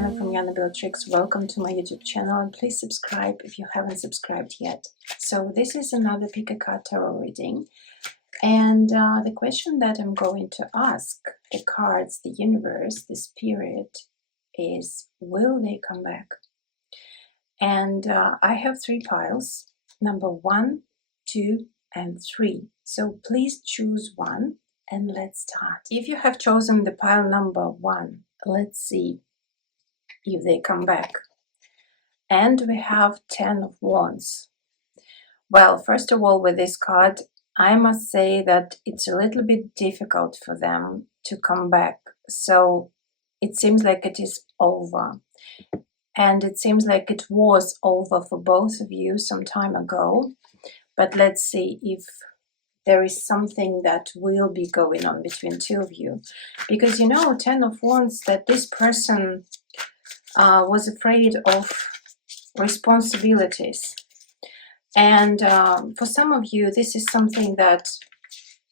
Yana from Yana Bellatrix. Welcome to my YouTube channel and please subscribe if you haven't subscribed yet. So this is another pick a card tarot reading, and the question that I'm going to ask the cards, the universe, the spirit is, will they come back? And I have 3 piles, number 1, 2 and 3. So please choose one and let's start. If you have chosen the pile number 1, let's see if they come back. And we have 10 of Wands. Well, first of all, with this card, I must say that it's a little bit difficult for them to come back. So it seems like it is over. And it seems like it was over for both of you some time ago. But let's see if there is something that will be going on between two of you. Because you know, 10 of Wands, that this person was afraid of responsibilities. And for some of you, this is something that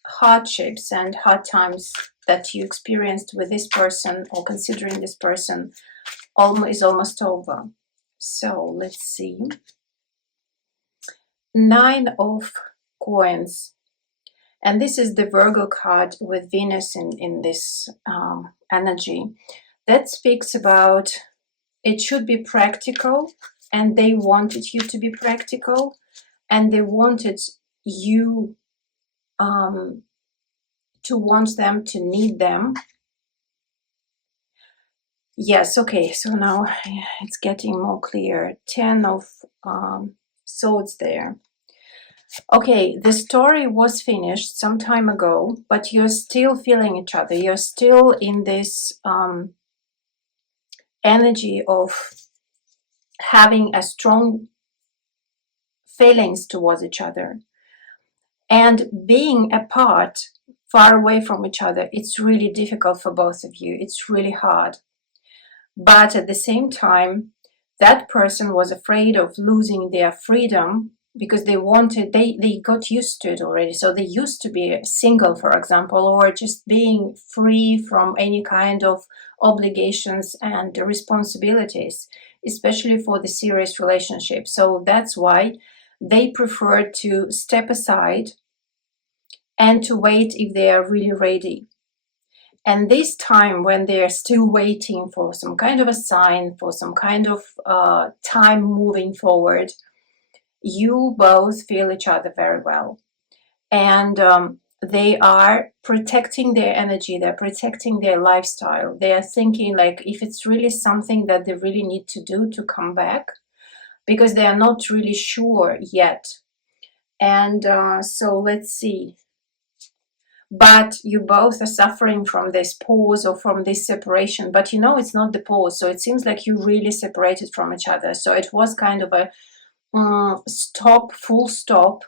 hardships and hard times that you experienced with this person or considering this person is almost over. So let's see. 9 of Coins. And this is the Virgo card with Venus in this energy. That speaks about it should be practical, and they wanted you to be practical, and they wanted you to want them, to need them. Yes, okay, so now it's getting more clear. 10 of Swords there. Okay, the story was finished some time ago, but you're still feeling each other. You're still in this energy of having a strong feelings towards each other. And being apart, far away from each other, it's really difficult for both of you. It's really hard. But at the same time, that person was afraid of losing their freedom because they got used to it already. So they used to be single, for example, or just being free from any kind of obligations and responsibilities, especially for the serious relationship. So that's why they prefer to step aside and to wait if they are really ready. And this time when they're still waiting for some kind of a sign, for some kind of time moving forward, you both feel each other very well. And they are protecting their energy, they're protecting their lifestyle. They are thinking like if it's really something that they really need to do to come back, because they are not really sure yet. And so let's see. But you both are suffering from this pause or from this separation. But you know, it's not the pause. So it seems like you really separated from each other. So it was kind of a stop, full stop,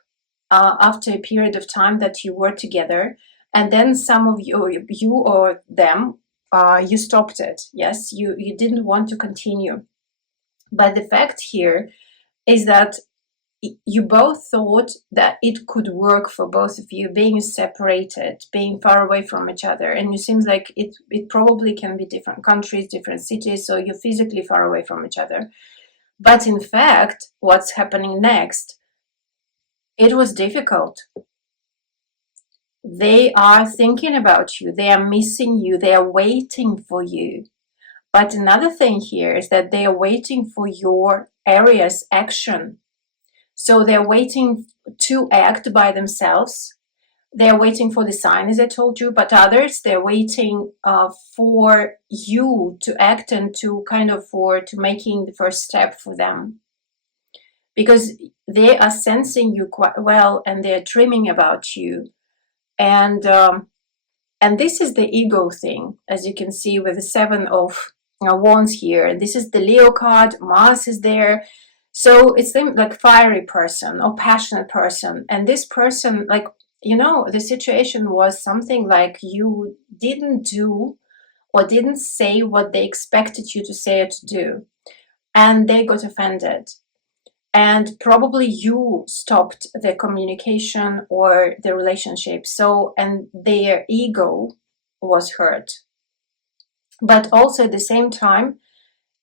after a period of time that you were together. And then some of you or them, you stopped it. Yes, you didn't want to continue. But the fact here is that you both thought that it could work for both of you, being separated, being far away from each other. And it seems like it probably can be different countries, different cities, so you're physically far away from each other. But in fact, what's happening next, it was difficult. They are thinking about you, they are missing you, they are waiting for you. But another thing here is that they are waiting for your area's action. So they're waiting to act by themselves. They're waiting for the sign, as I told you, but others, they're waiting for you to act and to to making the first step for them. Because they are sensing you quite well and they're dreaming about you. And this is the ego thing, as you can see with the 7 of Wands here. And this is the Leo card, Mars is there. So it's like fiery person or passionate person. And this person, like, you know, the situation was something like you didn't do or didn't say what they expected you to say or to do. And they got offended. And probably you stopped the communication or the relationship. So, and their ego was hurt. But also at the same time,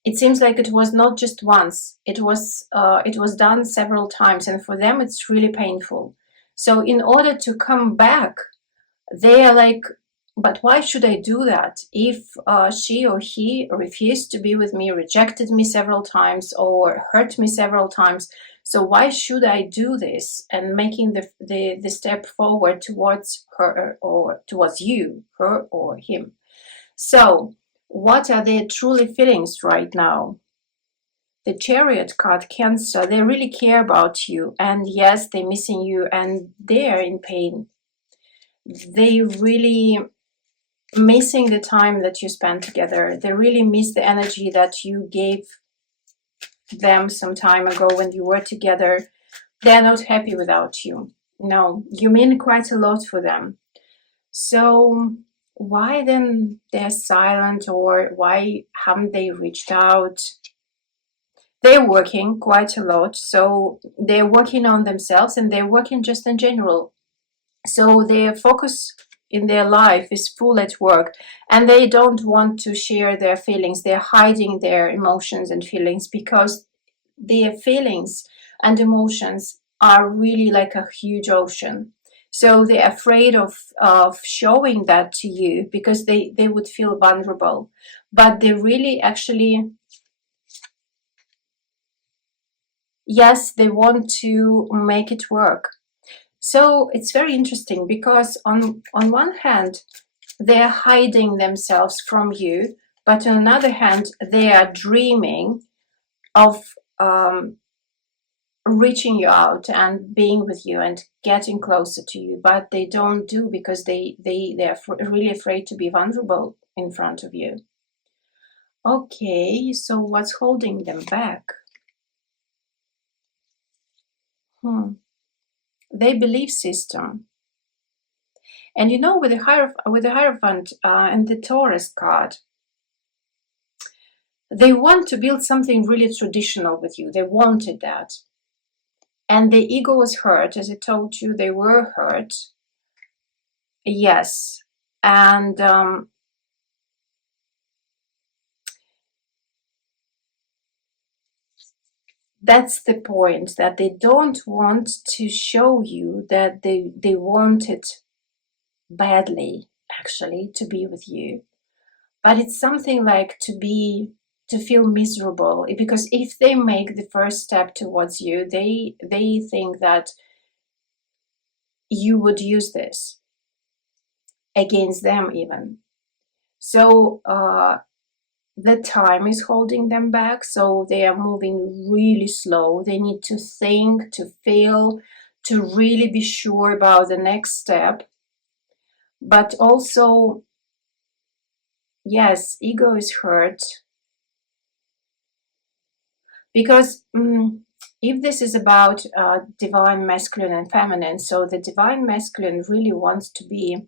it seems like it was not just once. It was done several times, and for them it's really painful. So in order to come back, they are like, but why should I do that if she or he refused to be with me, rejected me several times, or hurt me several times? So why should I do this? And making the step forward towards her or towards you, her or him. So what are their truly feelings right now? The Chariot card, Cancer, they really care about you, and yes, they're missing you, and they're in pain. They really missing the time that you spent together. They really miss the energy that you gave them some time ago when you were together. They're not happy without you. No, you mean quite a lot for them. So why then they're silent, or why haven't they reached out? They're working quite a lot, so they're working on themselves, and they're working just in general. So their focus in their life is full at work, and they don't want to share their feelings. They're hiding their emotions and feelings because their feelings and emotions are really like a huge ocean. So they're afraid of showing that to you because they would feel vulnerable. But they really actually, yes, they want to make it work. So it's very interesting because on one hand, they're hiding themselves from you, but on another hand, they are dreaming of reaching you out and being with you and getting closer to you, but they don't do because they're really afraid to be vulnerable in front of you. Okay, so what's holding them back? Their belief system. And you know, with the Hierophant and the Taurus card, they want to build something really traditional with you. They wanted that. And the ego was hurt, as I told you, they were hurt. Yes. And that's the point, that they don't want to show you that they wanted badly, actually, to be with you. But it's something like to feel miserable, because if they make the first step towards you, they think that you would use this against them even. So the time is holding them back, so they are moving really slow. They need to think, to feel, to really be sure about the next step. But also, yes, ego is hurt. Because if this is about divine masculine and feminine, so the divine masculine really wants to be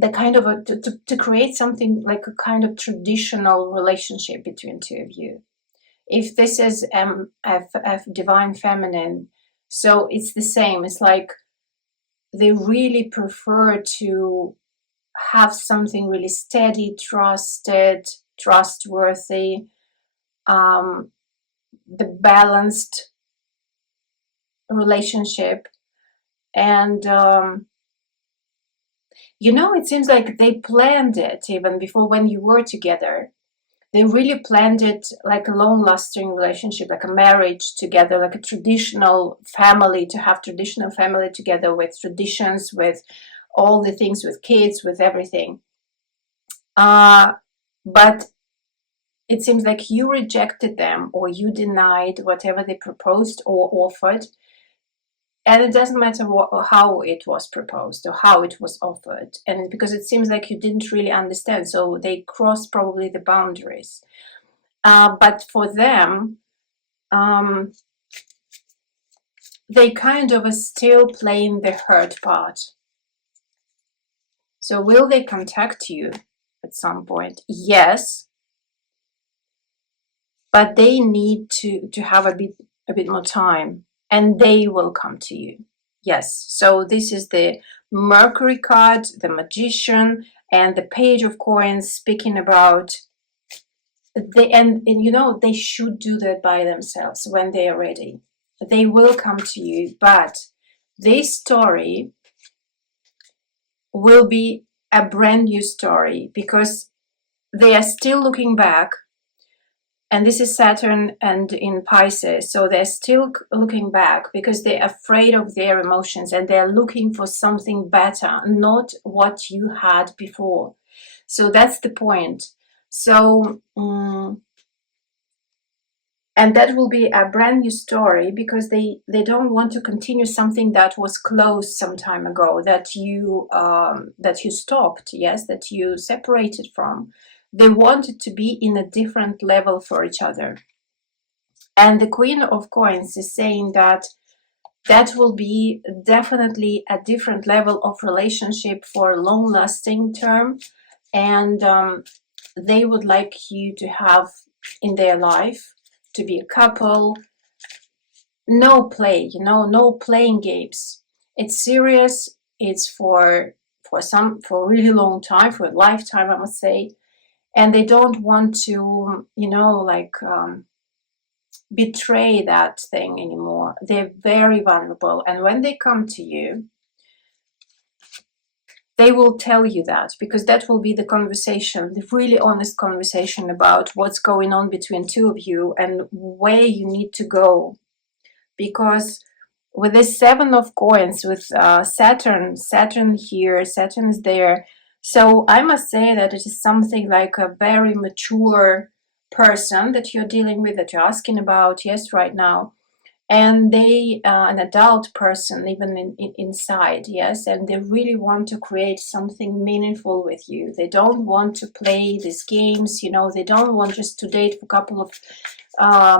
the kind of to create something like a kind of traditional relationship between two of you. If this is divine feminine, so it's the same. It's like they really prefer to have something really steady, trusted, trustworthy, the balanced relationship. And you know, it seems like they planned it even before when you were together. They really planned it like a long-lasting relationship, like a marriage together, like a traditional family, to have traditional family together with traditions, with all the things, with kids, with everything. But it seems like you rejected them, or you denied whatever they proposed or offered. And it doesn't matter how it was proposed or how it was offered. And because it seems like you didn't really understand, so they crossed probably the boundaries. But for them, they kind of are still playing the hurt part. So will they contact you at some point? Yes. But they need to have a bit more time, and they will come to you. Yes. So this is the Mercury card, the Magician, and the Page of Coins speaking about and you know, they should do that by themselves when they are ready. They will come to you, but this story will be a brand new story because they are still looking back, and this is Saturn and in Pisces, so they're still looking back because they're afraid of their emotions and they're looking for something better, not what you had before. So that's the point. So and that will be a brand new story because they don't want to continue something that was closed some time ago, that you stopped, yes, that you separated from. They wanted to be in a different level for each other. And the Queen of Coins is saying that that will be definitely a different level of relationship for a long-lasting term, and they would like you to have in their life to be a couple. No play, you know, no playing games. It's serious. It's for a really long time, for a lifetime, I must say. And they don't want to, you know, like betray that thing anymore. They're very vulnerable, and when they come to you, they will tell you that, because that will be the conversation, the really honest conversation about what's going on between two of you and where you need to go. Because with this Seven of Coins, with Saturn here, Saturn is there. So I must say that it is something like a very mature person that you're dealing with, that you're asking about, yes, right now. And they, an adult person, even inside, yes, and they really want to create something meaningful with you. They don't want to play these games, you know, they don't want just to date for a couple of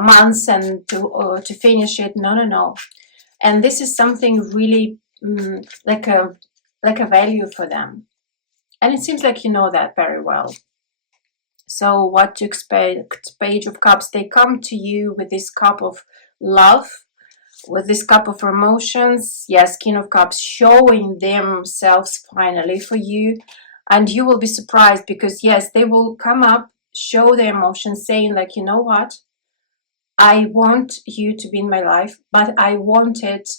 months and to finish it. No, no, no. And this is something really like a value for them. And it seems like you know that very well. So what to expect? Page of Cups, they come to you with this cup of love, with this cup of emotions. Yes, King of Cups showing themselves finally for you. And you will be surprised because, yes, they will come up, show their emotions, saying like, you know what? I want you to be in my life, but I want it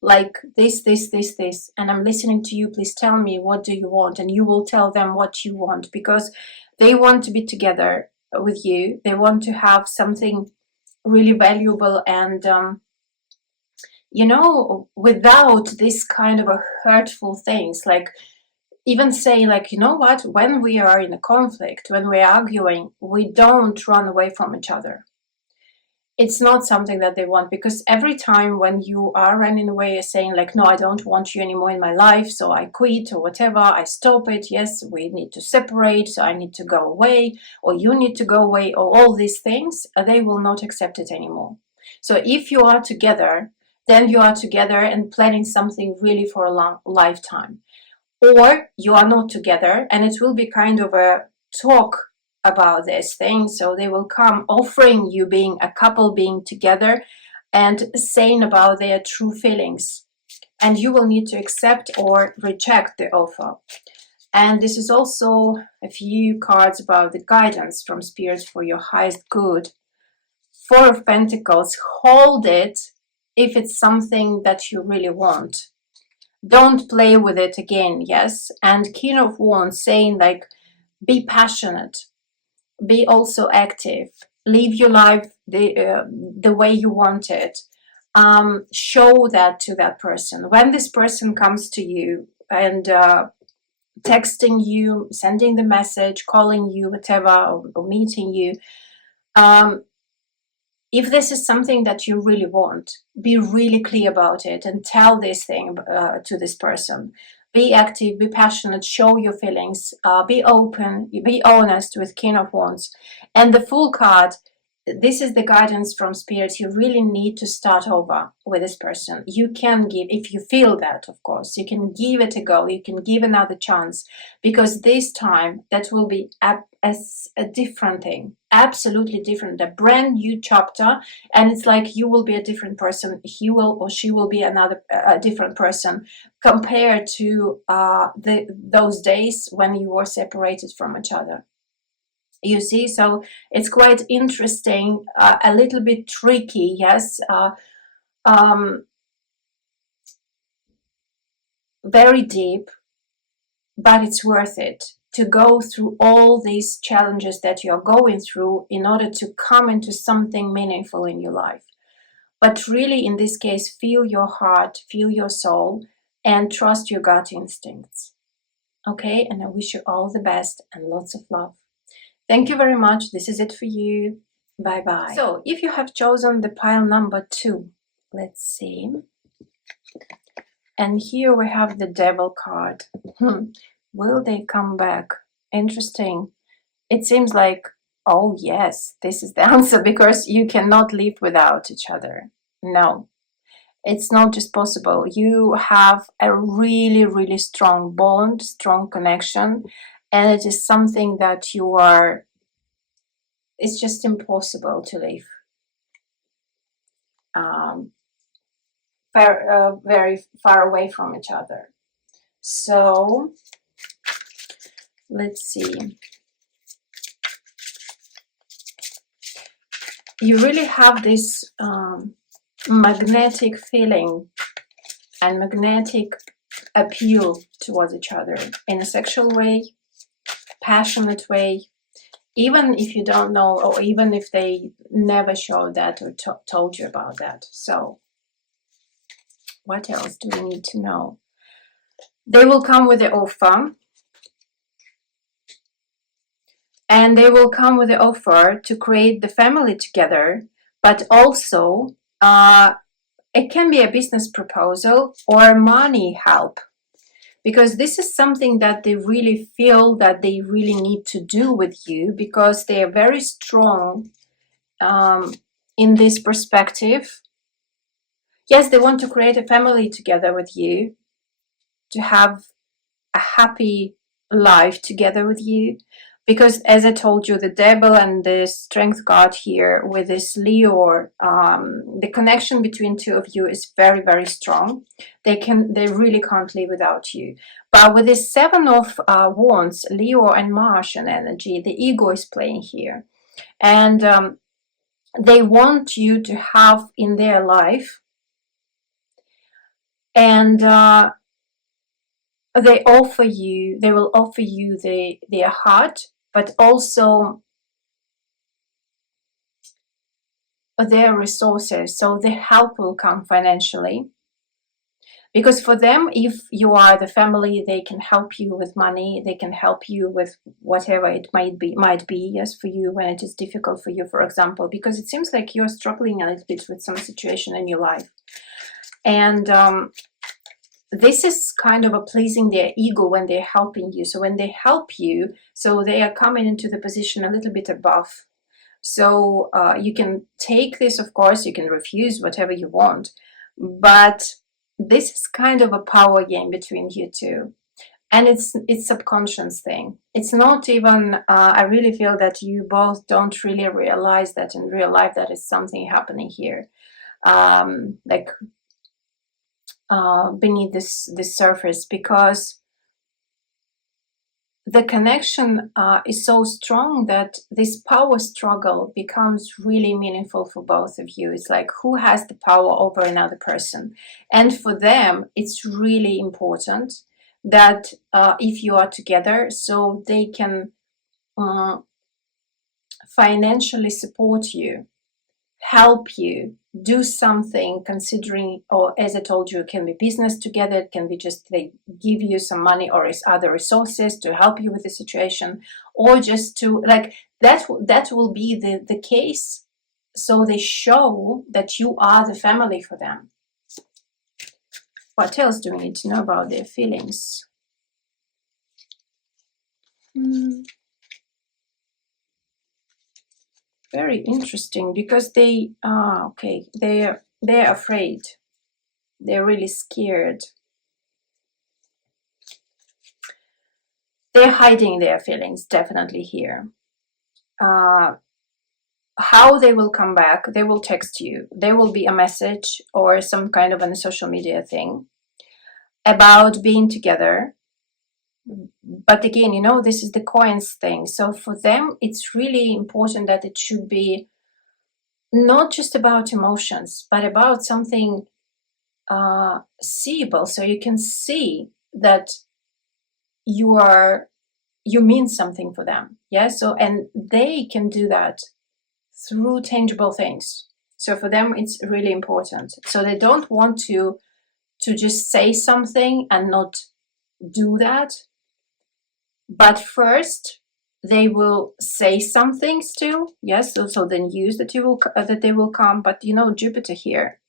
like this, and I'm listening to you. Please tell me, what do you want? And you will tell them what you want, because they want to be together with you. They want to have something really valuable, and you know, without this kind of a hurtful things, like even saying like, you know what, when we are in a conflict, when we're arguing, we don't run away from each other. It's not something that they want, because every time when you are running away, you're saying like, no, I don't want you anymore in my life, so I quit or whatever, I stop it, yes, we need to separate, so I need to go away, or you need to go away, or all these things, they will not accept it anymore. So if you are together, then you are together and planning something really for a long lifetime. Or you are not together, and it will be kind of a talk about this thing. So they will come offering you being a couple, being together, and saying about their true feelings. And you will need to accept or reject the offer. And this is also a few cards about the guidance from Spirit for your highest good. Four of Pentacles, hold it if it's something that you really want. Don't play with it again, yes? And King of Wands saying like, be passionate, be also active, live your life the way you want it. Show that to that person. When this person comes to you and texting you, sending the message, calling you, whatever, or meeting you, if this is something that you really want, be really clear about it and tell this thing to this person. Be active, be passionate, show your feelings, be open, be honest with King of Wands. And the Fool card this is the guidance from spirits. You really need to start over with this person. You can give, if you feel that, of course, you can give it a go. You can give another chance, because this time that will be a different thing, absolutely different, a brand new chapter. And it's like you will be a different person. He will or she will be a different person compared to those days when you were separated from each other. You see, so it's quite interesting, a little bit tricky, yes, very deep, but it's worth it to go through all these challenges that you're going through in order to come into something meaningful in your life. But really, in this case, feel your heart, feel your soul, and trust your gut instincts. Okay, and I wish you all the best and lots of love. Thank you very much. This is it for you. Bye-bye. So, if you have chosen the pile number 2, let's see. And here we have the Devil card. Will they come back? Interesting. It seems like, oh yes, this is the answer, because you cannot live without each other. No, it's not just possible. You have a really, really strong bond, strong connection. And it is something that you are, it's just impossible to live very far away from each other. So, let's see. You really have this magnetic feeling and magnetic appeal towards each other in a sexual way, passionate way, even if you don't know, or even if they never showed that or told you about that. So what else do we need to know? They will come with the offer, and they will come with the offer to create the family together, but also it can be a business proposal or money help, because this is something that they really feel that they really need to do with you, because they are very strong in this perspective. Yes, they want to create a family together with you, to have a happy life together with you, because as I told you, the Devil and the Strength card here with this Leo, the connection between two of you is very, very strong. They really can't live without you. But with this 7 of Wands, Leo and Martian energy, the ego is playing here, and they want you to have in their life, and they will offer you their heart, but also their resources. So the help will come financially, because for them, if you are the family, they can help you with money, they can help you with whatever it might be, yes, for you when it is difficult for you, for example, because it seems like you're struggling a little bit with some situation in your life, and this is kind of a pleasing their ego when they're helping you. So when they help you, so they are coming into the position a little bit above. So you can take this, of course, you can refuse whatever you want, but this is kind of a power game between you two. And it's subconscious thing. It's not even, I really feel that you both don't really realize that in real life that is something happening here. Like beneath this surface, because the connection is so strong that this power struggle becomes really meaningful for both of you. It's like, who has the power over another person? And for them, it's really important that if you are together, so they can financially support you, help you do something, considering, or as I told you, it can be business together, it can be just they give you some money or other resources to help you with the situation, or just to, like, that will be the case. So they show that you are the family for them. What else do we need to know about their feelings? Very interesting, because they okay, they're afraid. They're really scared. They're hiding their feelings, definitely here. How they will come back, they will text you. There will be a message or some kind of a social media thing about being together. But again, you know, this is the coins thing. So for them, it's really important that it should be not just about emotions, but about something seeable. So you can see that you mean something for them. Yeah. So, and they can do that through tangible things. So for them, it's really important. So they don't want to just say something and not do that. But first, they will say something still. Yes. So then use that that they will come. But you know, Jupiter here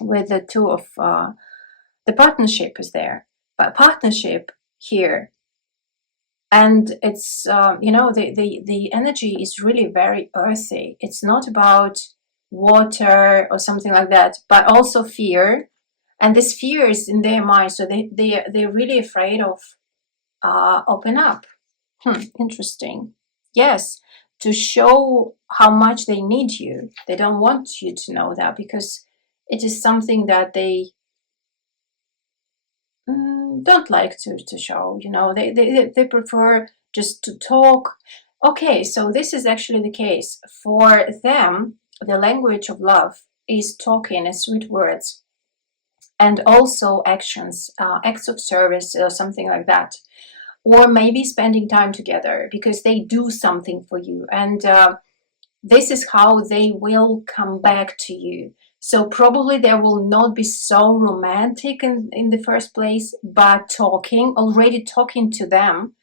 with the two of the partnership is there. But partnership here, and it's you know, the energy is really very earthy. It's not about water or something like that, but also fear. And this fear is in their mind, so they're really afraid of open up. Interesting. Yes, to show how much they need you. They don't want you to know that, because it is something that they don't like to show. You know, they prefer just to talk. Okay, so this is actually the case for them. The language of love is talking and sweet words, and also actions, acts of service or something like that, or maybe spending time together because they do something for you, and this is how they will come back to you. So probably there will not be so romantic in the first place, but already talking to them,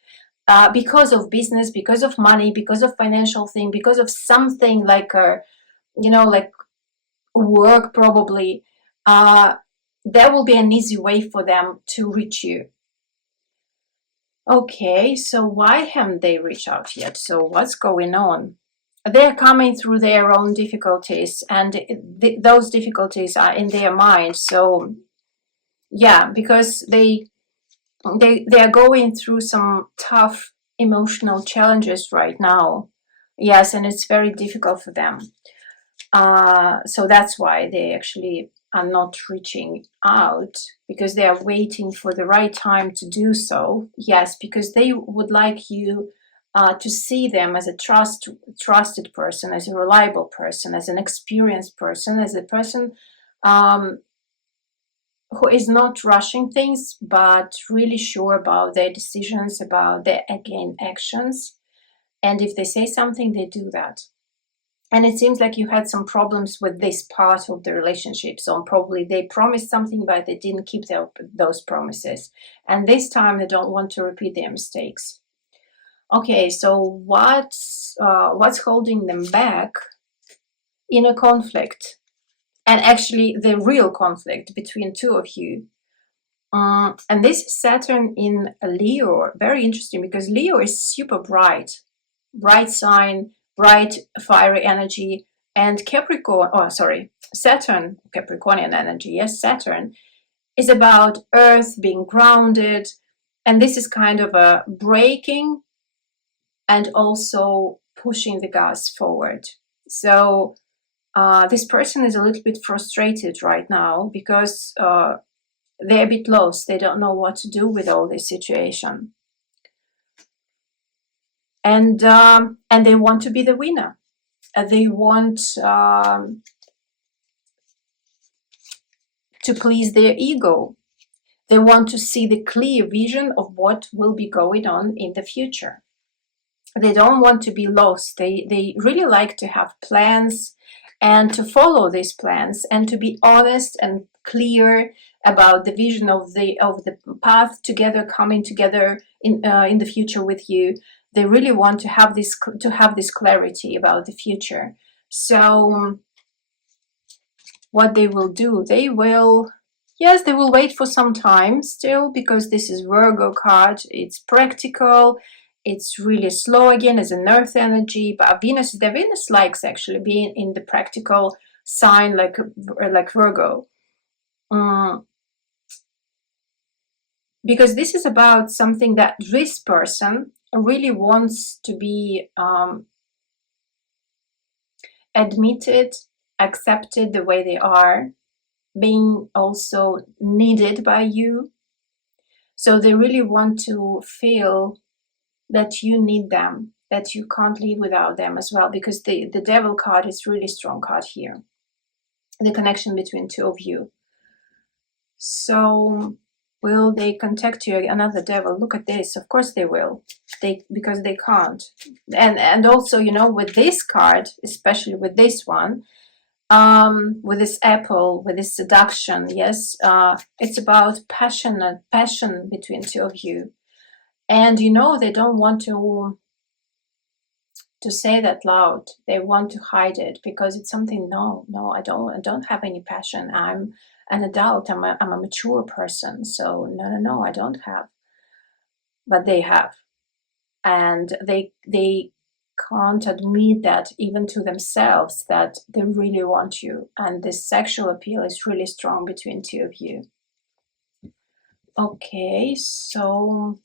because of business, because of money, because of financial thing, because of something like you know, like work probably, there will be an easy way for them to reach you. Okay, so why haven't they reached out yet? So what's going on? They're coming through their own difficulties, and those difficulties are in their mind. So yeah, because they are going through some tough emotional challenges right now. Yes, and it's very difficult for them. So that's why they actually are not reaching out, because they are waiting for the right time to do so. Yes, because they would like you to see them as a trusted person, as a reliable person, as an experienced person, as a person um, who is not rushing things, but really sure about their decisions, about their, again, actions. And if they say something, they do that. And it seems like you had some problems with this part of the relationship. So probably they promised something, but they didn't keep those promises. And this time they don't want to repeat their mistakes. Okay, so what's holding them back in a conflict? And actually the real conflict between two of you. And this is Saturn in Leo. Very interesting, because Leo is super bright sign, bright, fiery energy. And Capricorn, oh, sorry, Saturn, Capricornian energy, yes, Saturn is about Earth being grounded. And this is kind of a breaking and also pushing the gas forward. So this person is a little bit frustrated right now, because they're a bit lost. They don't know what to do with all this situation. And they want to be the winner. They want to please their ego. They want to see the clear vision of what will be going on in the future. They don't want to be lost. They really like to have plans and to follow these plans and to be honest and clear about the vision of the path together, coming together in the future with you. They really want to have this clarity about the future. So what they will do, they will wait for some time still, because this is Virgo card. It's practical, it's really slow again as an earth energy. But the Venus likes actually being in the practical sign like Virgo. Because this is about something that this person really wants to be admitted, accepted the way they are, being also needed by you. So they really want to feel that you need them, that you can't live without them as well, because the Devil card is really strong card here. The connection between two of you. So will they contact you? Another devil? Look at this. Of course they will. Because they can't. And also, you know, with this card, especially with this one, with this apple, with this seduction, yes, it's about passion between two of you. And you know, they don't want to say that loud. They want to hide it because it's something. No, I don't have any passion. I'm an adult. I'm a mature person. So no, I don't have. But they have, and they can't admit that even to themselves, that they really want you, and this sexual appeal is really strong between two of you. Okay, so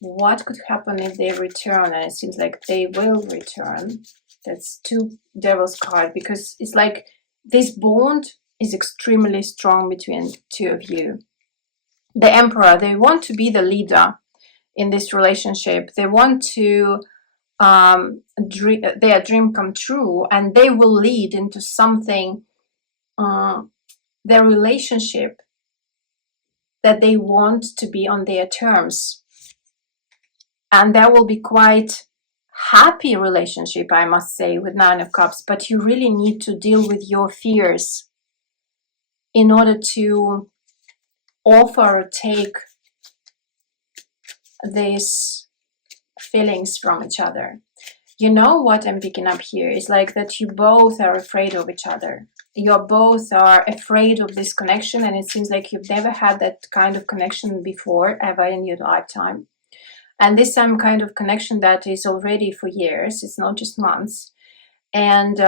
what could happen if they return? And it seems like they will return. That's two Devil's card, because it's like this bond is extremely strong between two of you. The Emperor, they want to be the leader in this relationship. They want to their dream come true, and they will lead into something, their relationship, that they want to be on their terms. And that will be quite happy relationship, I must say, with Nine of Cups. But you really need to deal with your fears in order to offer or take these feelings from each other. You know what I'm picking up here is like that you both are afraid of each other. You both are afraid of this connection, and it seems like you've never had that kind of connection before, ever in your lifetime. And this some kind of connection that is already for years. It's not just months. And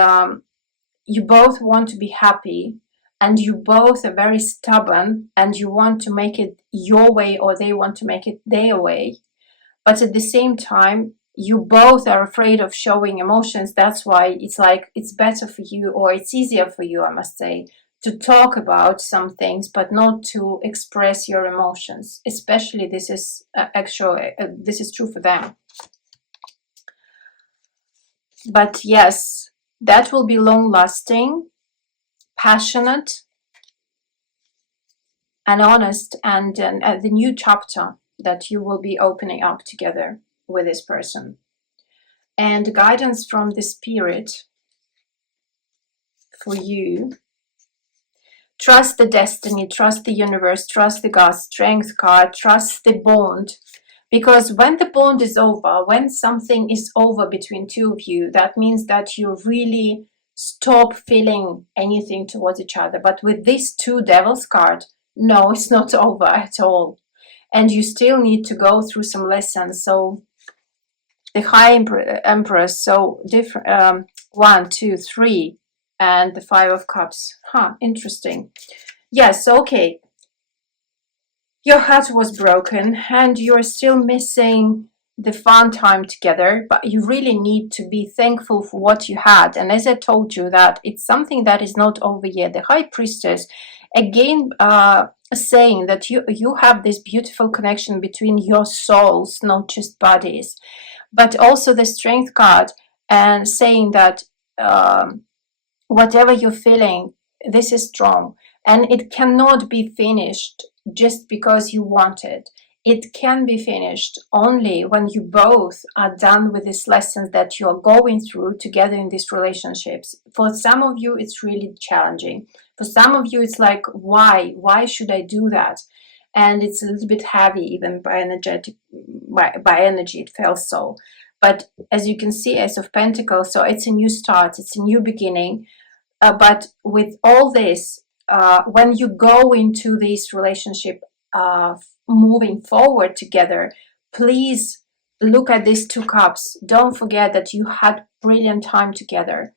you both want to be happy, and you both are very stubborn, and you want to make it your way, or they want to make it their way. But at the same time, you both are afraid of showing emotions. That's why it's like it's better for you, or it's easier for you, I must say, to talk about some things, but not to express your emotions. Especially this is this is true for them. But yes, that will be long-lasting, passionate, and honest, and the new chapter that you will be opening up together with this person. And guidance from the Spirit for you. Trust the destiny, trust the universe, trust the God, Strength card, trust the bond. Because when the bond is over, when something is over between two of you, that means that you really stop feeling anything towards each other. But with this two Devil's card, no, it's not over at all. And you still need to go through some lessons. So the High Empress, so different, 1, 2, 3, and the Five of Cups. Interesting. Yes, okay. Your heart was broken, and you're still missing the fun time together, but you really need to be thankful for what you had. And as I told you, that it's something that is not over yet. The High Priestess, again, saying that you have this beautiful connection between your souls, not just bodies. But also the Strength card, and saying that whatever you're feeling, this is strong, and it cannot be finished just because you want it. It can be finished only when you both are done with these lessons that you're going through together in these relationships. For some of you, it's really challenging. For some of you, it's like, why should I do that? And it's a little bit heavy, even by energy, it feels so. But as you can see, Ace of Pentacles, so it's a new start, it's a new beginning. But with all this, when you go into this relationship moving forward together, please look at these 2 cups. Don't forget that you had brilliant time together,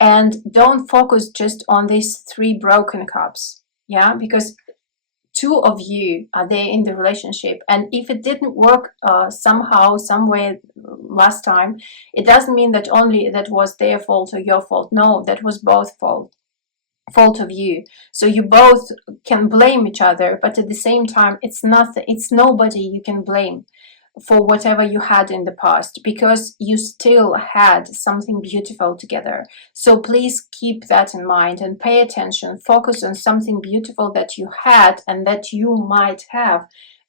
and don't focus just on these 3 broken cups. Yeah, because 2 of you are there in the relationship, and if it didn't work somehow, some way last time, it doesn't mean that only that was their fault or your fault. No, that was both fault of you. So you both can blame each other, but at the same time, it's nobody you can blame for whatever you had in the past, because you still had something beautiful together. So please keep that in mind and pay attention. Focus on something beautiful that you had and that you might have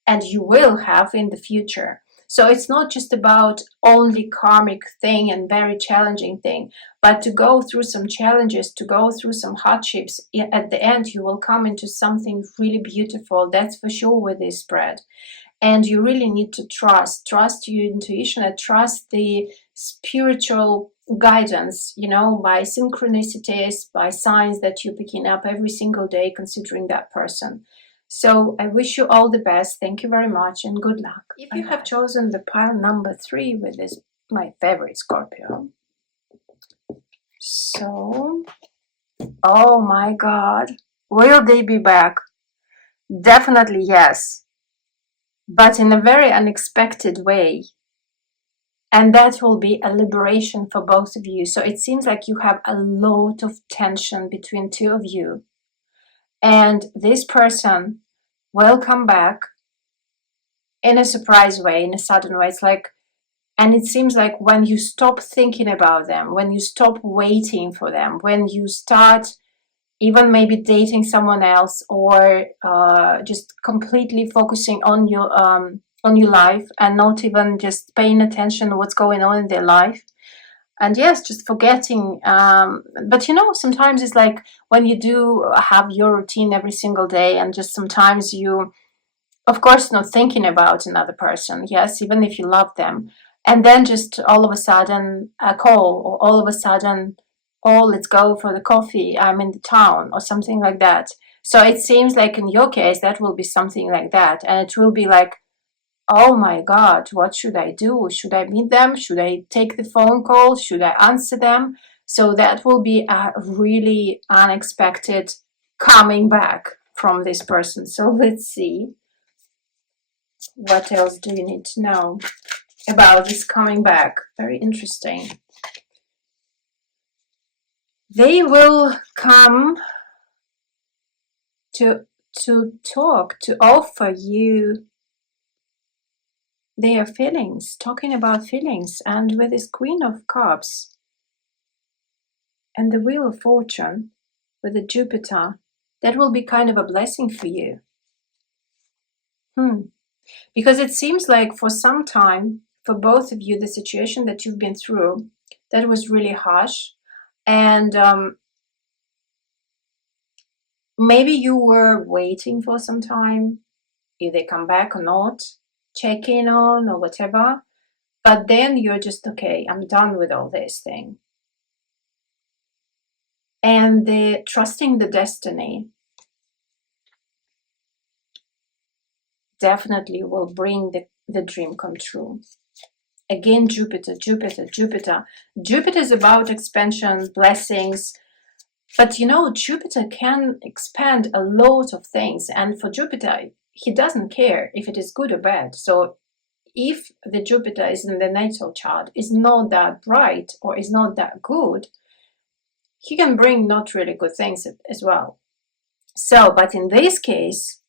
and you will have in the future. So it's not just about only karmic thing and very challenging thing, but to go through some challenges, to go through some hardships. At the end, you will come into something really beautiful. That's for sure with this spread. And you really need to trust your intuition and trust the spiritual guidance, by synchronicities, by signs that you're picking up every single day considering that person. So I wish you all the best. Thank you very much and good luck. If you have chosen the pile number 3 with this, my favorite Scorpio. So, oh my God, will they be back? Definitely yes. But in a very unexpected way. And that will be a liberation for both of you. So it seems like you have a lot of tension between 2 of you. And this person will come back in a surprise way, in a sudden way. And it seems like when you stop thinking about them, when you stop waiting for them, when you start even maybe dating someone else, or just completely focusing on your life and not even just paying attention to what's going on in their life. And yes, just forgetting. But sometimes it's like when you do have your routine every single day, and just sometimes you, of course, not thinking about another person. Yes, even if you love them. And then just all of a sudden a call, or all of a sudden, oh, let's go for the coffee, I'm in the town, or something like that. So it seems like in your case, that will be something like that. And it will be like, oh my God, what should I do? Should I meet them? Should I take the phone call? Should I answer them? So that will be a really unexpected coming back from this person. So let's see. What else do you need to know about this coming back? Very interesting. They will come to talk, to offer you their feelings, talking about feelings. And with this Queen of Cups and the Wheel of Fortune with the Jupiter, that will be kind of a blessing for you. Because it seems like for some time, for both of you, the situation that you've been through, that was really harsh. And maybe you were waiting for some time, if they come back or not, check in on or whatever. But then you're just, okay, I'm done with all this thing. And the trusting the destiny definitely will bring the dream come true. Again, Jupiter. Jupiter is about expansion, blessings. But Jupiter can expand a lot of things. And for Jupiter, he doesn't care if it is good or bad. So if the Jupiter is in the natal chart, is not that bright or is not that good, he can bring not really good things as well. So, but in this case,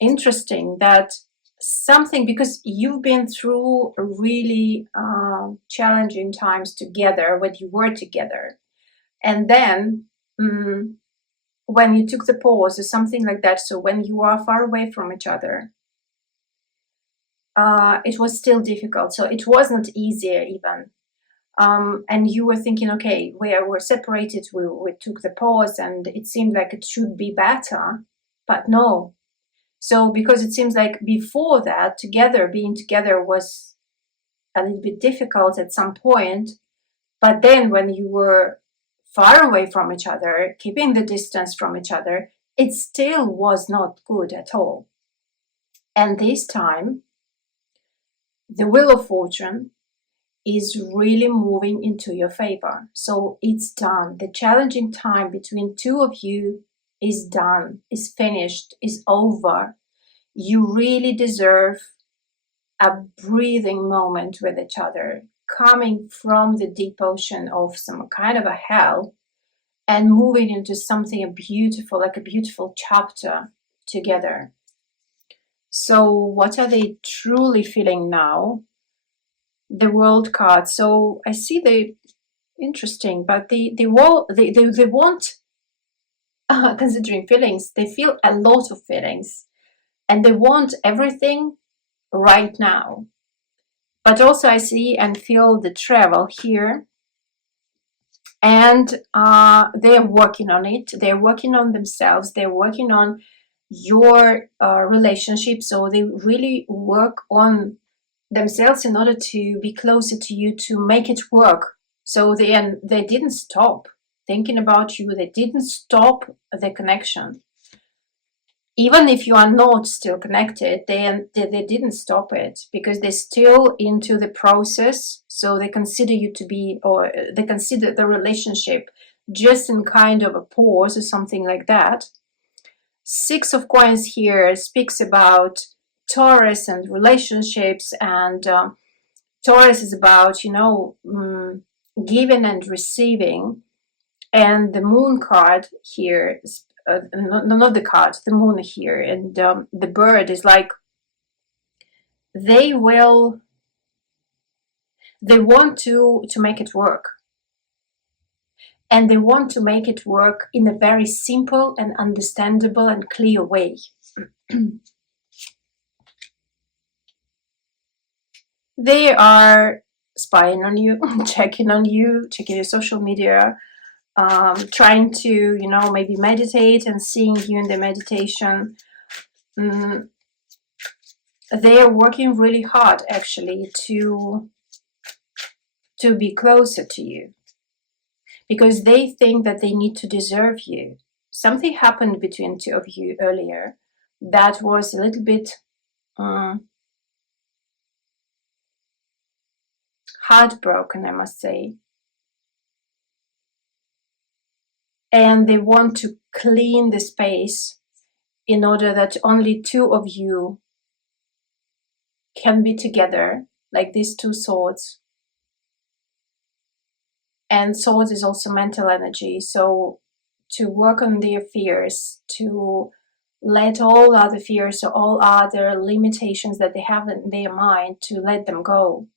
interesting that something, because you've been through really challenging times together when you were together. And then when you took the pause or something like that, so when you are far away from each other, it was still difficult. So it wasn't easier even. And you were thinking, okay, we're separated, we took the pause and it seemed like it should be better, but no. So because it seems like before that, being together was a little bit difficult at some point, but then when you were far away from each other, keeping the distance from each other, it still was not good at all. And this time, the Wheel of Fortune is really moving into your favor. So it's done. The challenging time between two of you is done, is finished, is over. You really deserve a breathing moment with each other, coming from the deep ocean of some kind of a hell and moving into something beautiful, like a beautiful chapter together. So what are they truly feeling now? The World card. So I see the interesting, but they want considering feelings, they feel a lot of feelings and they want everything right now. But also I see and feel the travel here, and they're working on it. They're working on themselves. They're working on your relationship. So they really work on themselves in order to be closer to you, to make it work. So they didn't stop thinking about you. They didn't stop the connection. Even if you are not still connected, they didn't stop it, because they're still into the process. So they consider you to be, or they consider the relationship just in kind of a pause or something like that. Six of Coins here speaks about Taurus and relationships, and Taurus is about, giving and receiving. And the Moon card here, not the card, the Moon here, and the bird is like, they want to make it work. And they want to make it work in a very simple and understandable and clear way. They are spying on you, checking your social media, trying to, maybe meditate and seeing you in the meditation. They are working really hard, actually, to be closer to you, because they think that they need to deserve you. Something happened between two of you earlier that was a little bit heartbroken, I must say. And they want to clean the space in order that only two of you can be together, like these two swords. And swords is also mental energy. So to work on their fears, to let all other fears or all other limitations that they have in their mind, to let them go.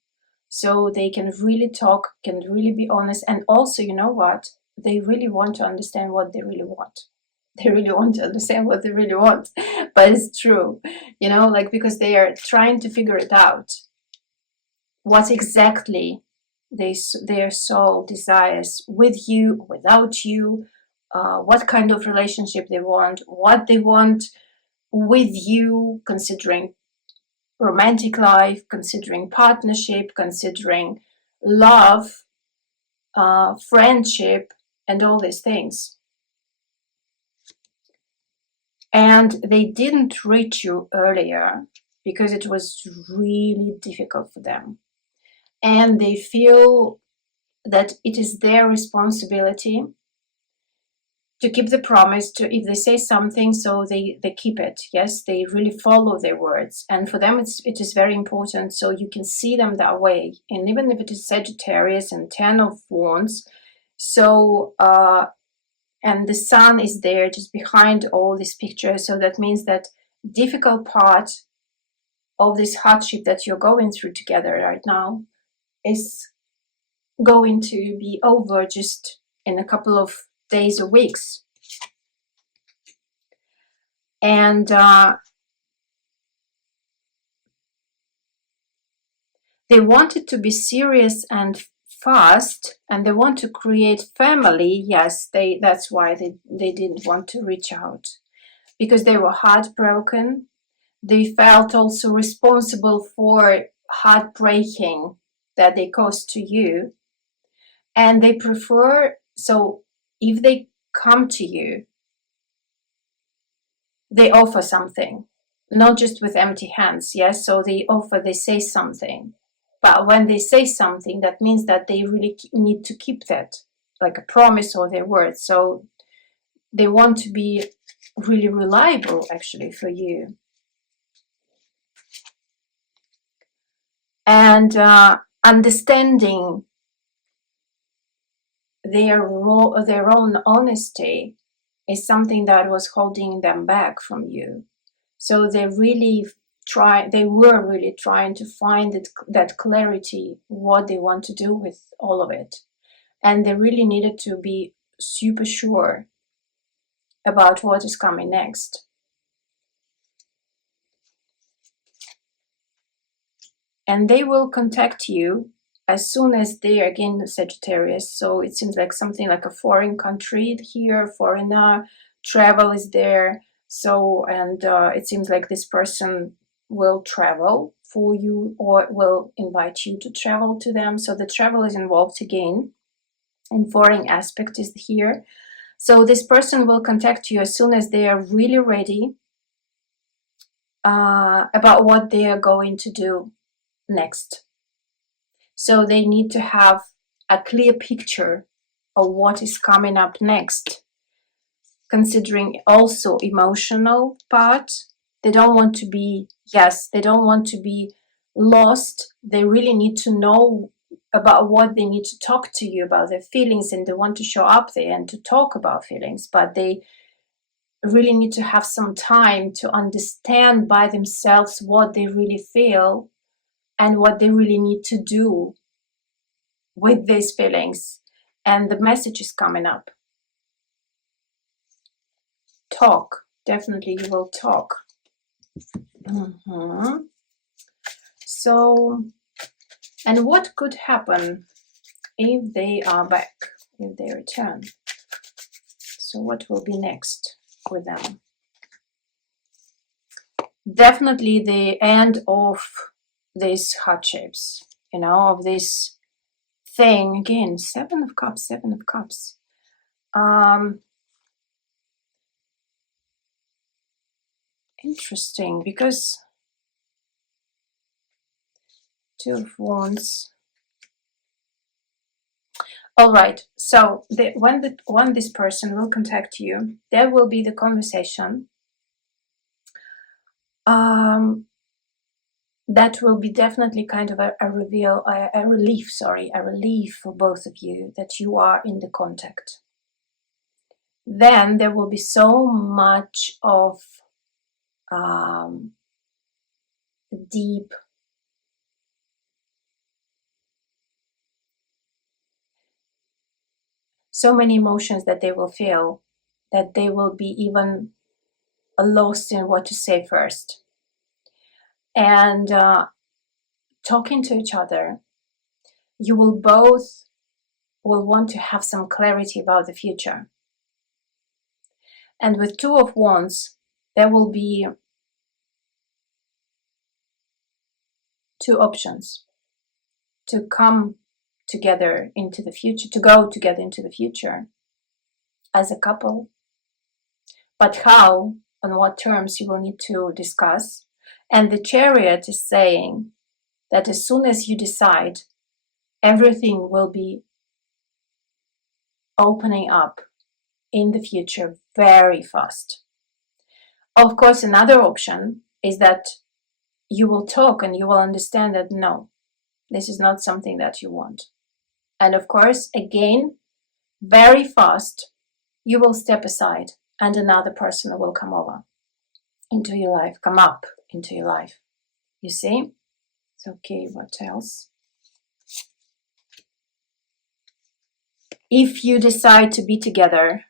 So they can really talk, can really be honest. And also, you know what? They really want to understand what they really want. They really want to understand what they really want. But it's true, because they are trying to figure it out. What exactly their soul desires, with you, without you, what kind of relationship they want, what they want with you, considering romantic life, considering partnership, considering love, friendship, and all these things. And they didn't reach you earlier because it was really difficult for them. And they feel that it is their responsibility to keep the promise, to, if they say something, so they keep it. Yes, they really follow their words. And for them, it is very important. So you can see them that way. And even if it is Sagittarius and 10 of Wands, so, and the sun is there just behind all these pictures. So that means that difficult part of this hardship that you're going through together right now is going to be over just in a couple of days or weeks. And they wanted to be serious and fast, and they want to create family. Yes, that's why they didn't want to reach out, because they were heartbroken. They felt also responsible for heartbreaking that they caused to you. And they prefer, so if they come to you, they offer something, not just with empty hands. Yes, so they offer, they say something, but when they say something, that means that they really need to keep that, like a promise or their word. So they want to be really reliable actually for you. And understanding their own honesty is something that was holding them back from you. So they were really trying to find that clarity, what they want to do with all of it. And they really needed to be super sure about what is coming next. And they will contact you as soon as they are, again, Sagittarius. So it seems like something like a foreign country here, foreigner, travel is there. So, and it seems like this person will travel for you or will invite you to travel to them. So the travel is involved again, and foreign aspect is here. So this person will contact you as soon as they are really ready about what they are going to do next. So they need to have a clear picture of what is coming up next, considering also emotional part. They don't want to be, they don't want to be lost. They really need to know about what they need to talk to you about, their feelings, and they want to show up there and to talk about feelings, but they really need to have some time to understand by themselves what they really feel and what they really need to do with these feelings. And the message is coming up. Talk. Definitely you will talk. So, and what could happen if they are back, if they return? So what will be next with them? Definitely the end of these hardships, you know, of this thing. Again, Seven of Cups. Interesting, because Two of Wands. All right, so when this person will contact you, there will be the conversation. That will be definitely kind of a relief for both of you that you are in the contact. Then there will be so much of deep so many emotions that they will feel that they will be even lost in what to say first. And talking to each other, you will both want to have some clarity about the future. And with Two of Wands, there will be two options to come together into the future, to go together into the future as a couple. But how, on what terms, you will need to discuss. And the Chariot is saying that as soon as you decide, everything will be opening up in the future very fast. Of course, another option is that you will talk and you will understand that no, this is not something that you want. And of course, again, very fast, you will step aside and another person will come over into your life, come up into your life. You see? It's okay, what else? If you decide to be together,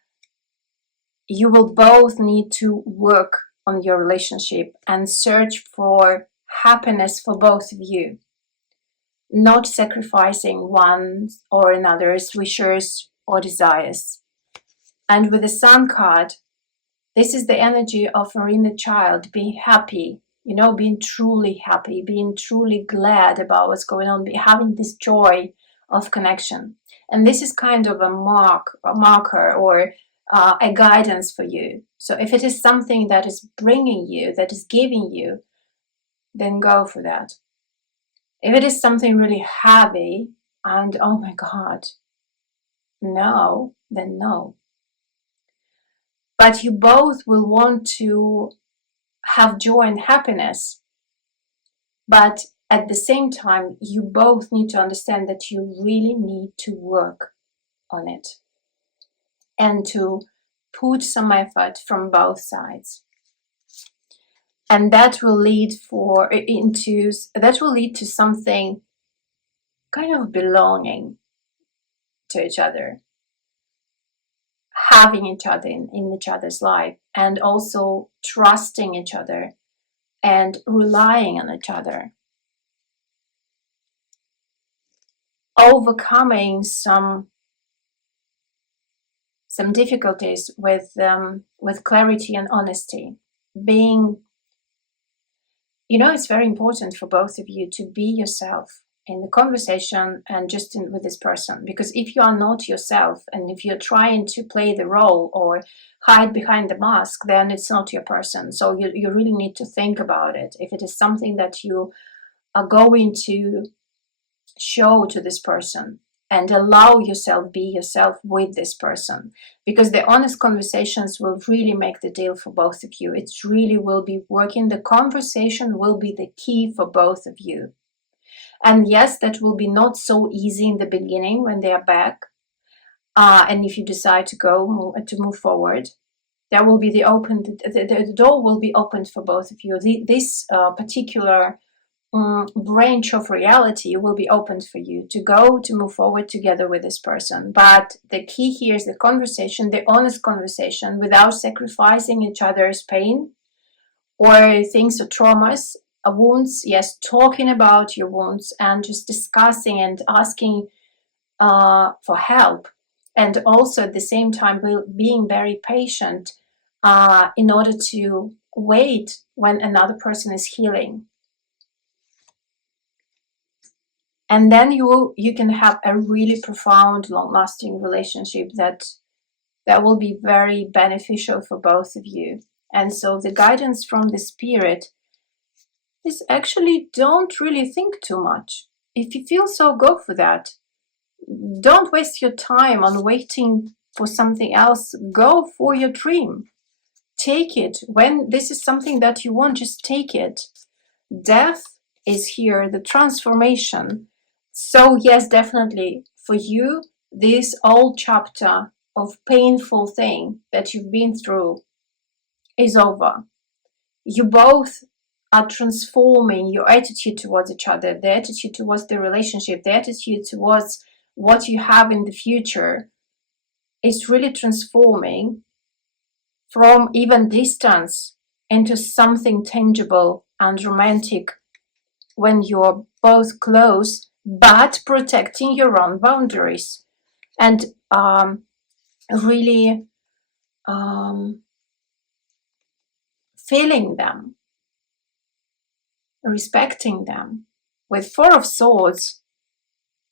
you will both need to work on your relationship and search for happiness for both of you, not sacrificing one or another's wishes or desires. And with the Sun card, this is the energy of our inner child, being happy, you know, being truly happy, being truly glad about what's going on, having this joy of connection. And this is kind of a marker or a guidance for you. So if it is something that is bringing you, that is giving you, then go for that. If it is something really heavy and oh my God, no, then no. But you both will want to have joy and happiness. But at the same time, you both need to understand that you really need to work on it and to put some effort from both sides. And that will lead to something kind of belonging to each other, having each other in each other's life, and also trusting each other and relying on each other, overcoming some difficulties with clarity and honesty. Being, it's very important for both of you to be yourself in the conversation and just with this person, because if you are not yourself and if you're trying to play the role or hide behind the mask, then it's not your person. So you really need to think about it. If it is something that you are going to show to this person, and allow yourself be yourself with this person, because the honest conversations will really make the deal for both of you. It really will be working. The conversation will be the key for both of you. And yes, that will be not so easy in the beginning when they are back. And if you decide to move forward, there will be the door will be opened for both of you. This particular branch of reality will be opened for you to move forward together with this person. But the key here is the conversation, the honest conversation, without sacrificing each other's pain or things or traumas, wounds. Yes, talking about your wounds and just discussing and asking for help, and also at the same time being very patient in order to wait when another person is healing. And then you can have a really profound, long-lasting relationship that will be very beneficial for both of you. And so the guidance from the spirit is actually, don't really think too much. If you feel so, go for that. Don't waste your time on waiting for something else. Go for your dream. Take it. When this is something that you want, just take it. Death is here, the transformation. So yes, definitely for you, this old chapter of painful thing that you've been through is over. You both are transforming your attitude towards each other, the attitude towards the relationship, the attitude towards what you have in the future is really transforming from even distance into something tangible and romantic when you're both close, but protecting your own boundaries and really feeling them, respecting them. With Four of Swords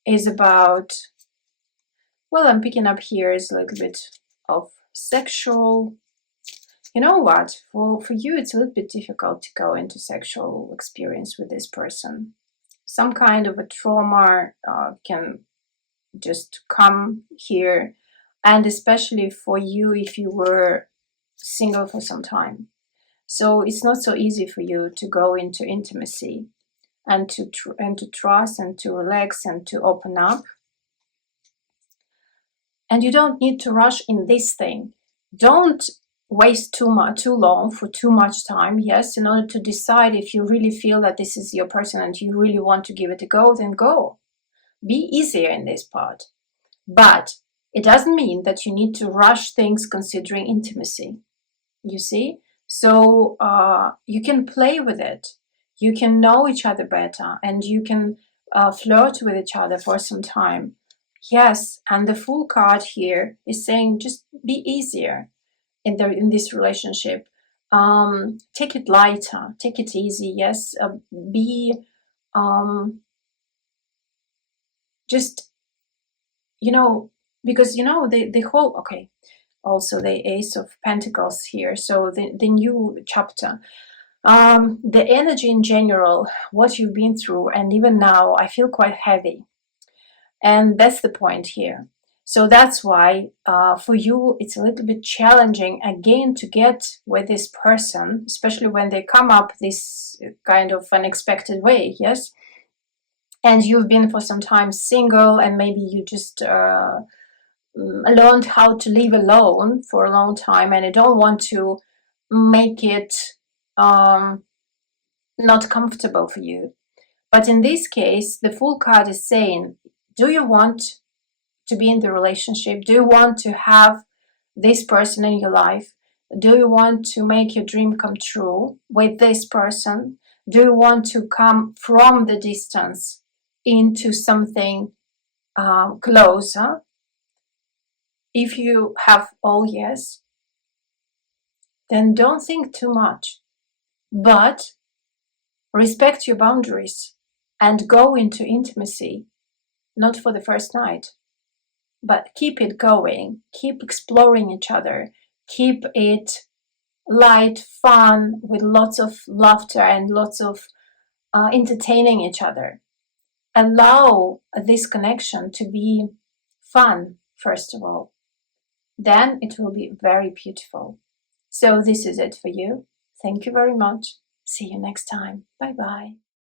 is about, well, I'm picking up here is a little bit of sexual. You know what? For you, it's a little bit difficult to go into sexual experience with this person. Some kind of a trauma can just come here, and especially for you if you were single for some time. So it's not so easy for you to go into intimacy and to trust and to relax and to open up. And you don't need to rush in this thing. Don't waste too long for too much time. Yes, in order to decide if you really feel that this is your person and you really want to give it a go, then go. Be easier in this part. But it doesn't mean that you need to rush things considering intimacy. You see? So you can play with it. You can know each other better and you can flirt with each other for some time. Yes, and the Fool card here is saying just be easier in this relationship. Take it lighter, take it easy. Yes, be just, because the whole, okay, also the Ace of Pentacles here. So the new chapter. The energy in general, what you've been through, and even now, I feel quite heavy. And that's the point here. So that's why for you, it's a little bit challenging again to get with this person, especially when they come up this kind of unexpected way, yes? And you've been for some time single, and maybe you just learned how to live alone for a long time, and you don't want to make it not comfortable for you. But in this case, the Fool card is saying, do you want to be in the relationship? Do you want to have this person in your life? Do you want to make your dream come true with this person? Do you want to come from the distance into something closer? If you have all yes, then don't think too much, but respect your boundaries and go into intimacy, not for the first night, but keep it going, keep exploring each other, keep it light, fun, with lots of laughter and lots of entertaining each other. Allow this connection to be fun, first of all. Then it will be very beautiful. So this is it for you. Thank you very much. See you next time. Bye bye.